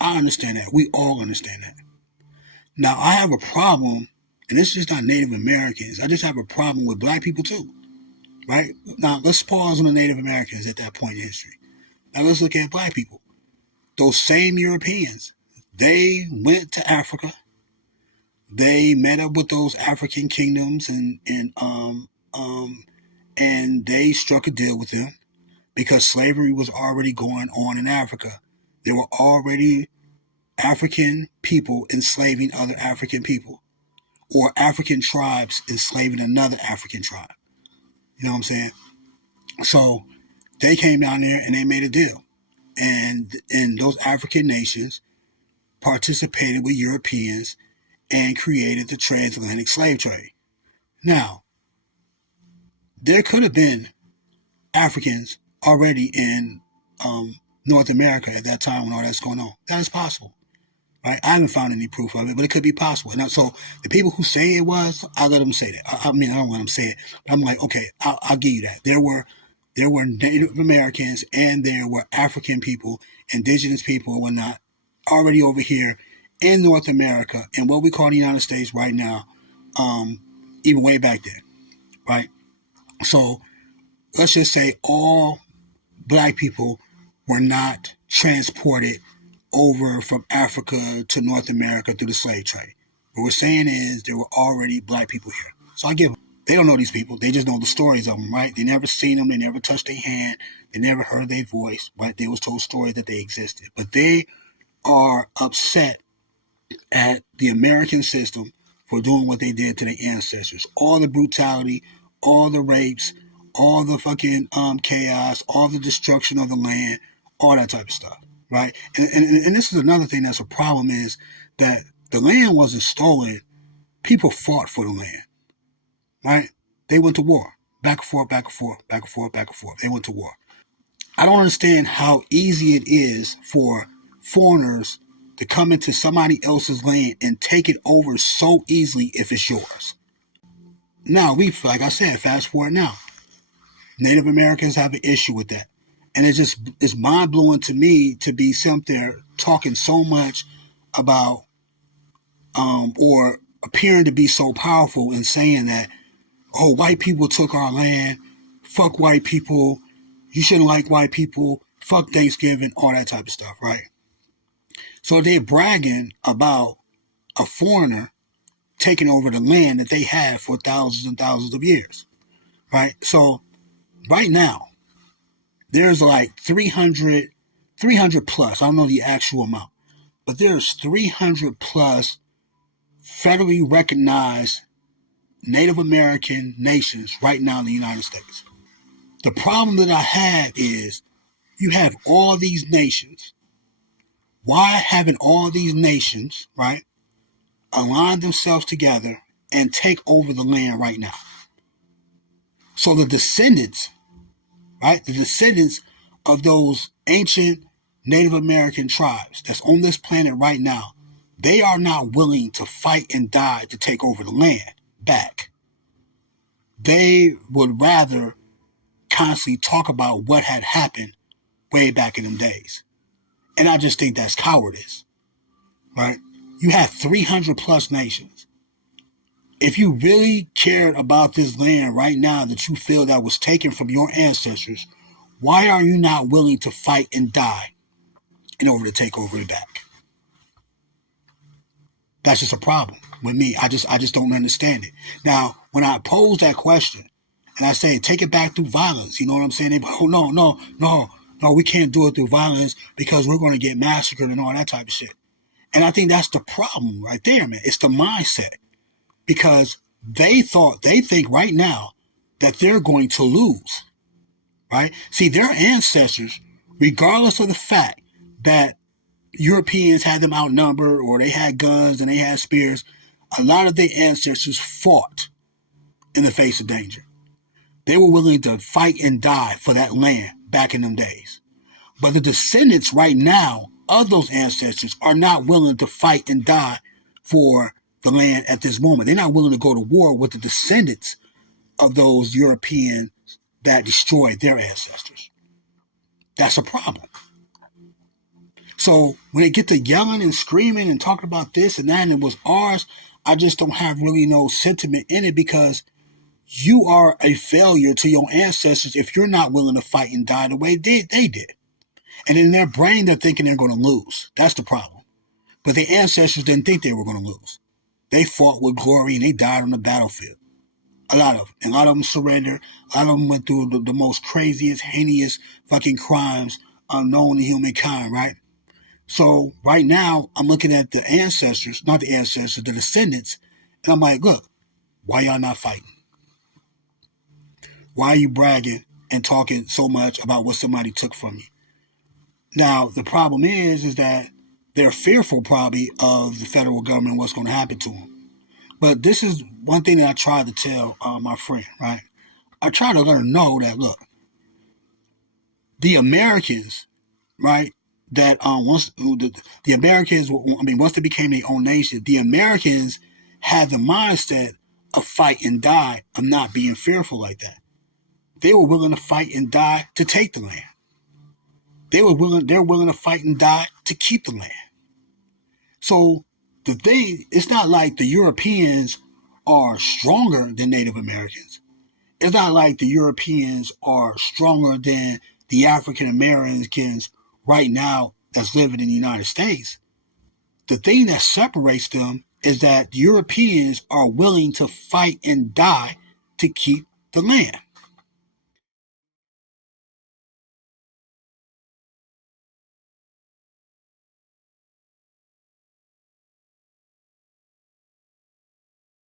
I understand that. We all understand that. Now, I have a problem, and it's just not Native Americans. I just have a problem with black people too, right? Now, let's pause on the Native Americans at that point in history. Now, let's look at black people. Those same Europeans, they went to Africa. They met up with those African kingdoms and they struck a deal with them because slavery was already going on in Africa. There were already African people enslaving other African people, or African tribes enslaving another African tribe. You know what I'm saying? So they came down there and they made a deal. And those African nations participated with Europeans and created the transatlantic slave trade. Now, there could have been Africans already in North America at that time when all that's going on. That is possible. Right? I haven't found any proof of it, but it could be possible. And so the people who say it was, I let them say that. I mean, I don't let them say it, but I'm like, okay, I'll give you that. There were Native Americans and there were African people, indigenous people and whatnot, already over here in North America and what we call the United States right now, even way back then, right? So let's just say all black people were not transported over from Africa to North America through the slave trade. What we're saying is there were already black people here. So I give them. They don't know these people. They just know the stories of them, right? They never seen them. They never touched their hand. They never heard their voice, right? They was told stories that they existed. But they are upset at the American system for doing what they did to their ancestors. All the brutality, all the rapes, all the fucking chaos, all the destruction of the land, all that type of stuff, right? And this is another thing that's a problem is that the land wasn't stolen. People fought for the land, right? They went to war. Back and forth, back and forth, back and forth, back and forth. They went to war. I don't understand how easy it is for foreigners to come into somebody else's land and take it over so easily if it's yours. Now, like I said, fast forward now. Native Americans have an issue with that. And it's mind blowing to me to be sitting there talking so much about or appearing to be so powerful in saying that, oh, white people took our land, fuck white people, you shouldn't like white people, fuck Thanksgiving, all that type of stuff, right? So they're bragging about a foreigner taking over the land that they had for thousands and thousands of years, right? So right now, there's like 300 plus, I don't know the actual amount, but there's 300 plus federally recognized Native American nations right now in the United States. The problem that I had is you have all these nations. Why haven't all these nations, right, align themselves together and take over the land right now? So the descendants, right, the descendants of those ancient Native American tribes that's on this planet right now, they are not willing to fight and die to take over the land back. They would rather constantly talk about what had happened way back in them days. And I just think that's cowardice, right? You have 300 plus nations. If you really cared about this land right now that you feel that was taken from your ancestors, why are you not willing to fight and die in order to take over it back? That's just a problem with me. I just don't understand it. Now, when I pose that question and I say, take it back through violence, you know what I'm saying? They go, oh, no, we can't do it through violence because we're going to get massacred and all that type of shit. And I think that's the problem right there, man. It's the mindset. Because they think right now that they're going to lose, right? See, their ancestors, regardless of the fact that Europeans had them outnumbered or they had guns and they had spears, a lot of their ancestors fought in the face of danger. They were willing to fight and die for that land back in them days. But the descendants right now of those ancestors are not willing to fight and die for the land at this moment. They're not willing to go to war with the descendants of those Europeans that destroyed their ancestors. That's a problem. So when they get to yelling and screaming and talking about this and that and it was ours, I just don't have really no sentiment in it because you are a failure to your ancestors if you're not willing to fight and die the way they did. And in their brain, they're thinking they're going to lose. That's the problem. But their ancestors didn't think they were going to lose. They fought with glory and they died on the battlefield. A lot of them. And a lot of them surrendered. A lot of them went through the most craziest, heinous fucking crimes unknown to humankind, right? So right now, I'm looking at the ancestors, not the ancestors, the descendants, and I'm like, look, why y'all not fighting? Why are you bragging and talking so much about what somebody took from you? Now, the problem is that they're fearful probably of the federal government and what's going to happen to them. But this is one thing that I tried to tell my friend, right? I try to let her know that, look, the Americans, right, that once the Americans, I mean, once they became their own nation, the Americans had the mindset of fight and die, of not being fearful like that. They were willing to fight and die to take the land. They're willing to fight and die to keep the land. So the thing, it's not like the Europeans are stronger than Native Americans. It's not like the Europeans are stronger than the African Americans right now that's living in the United States. The thing that separates them is that Europeans are willing to fight and die to keep the land.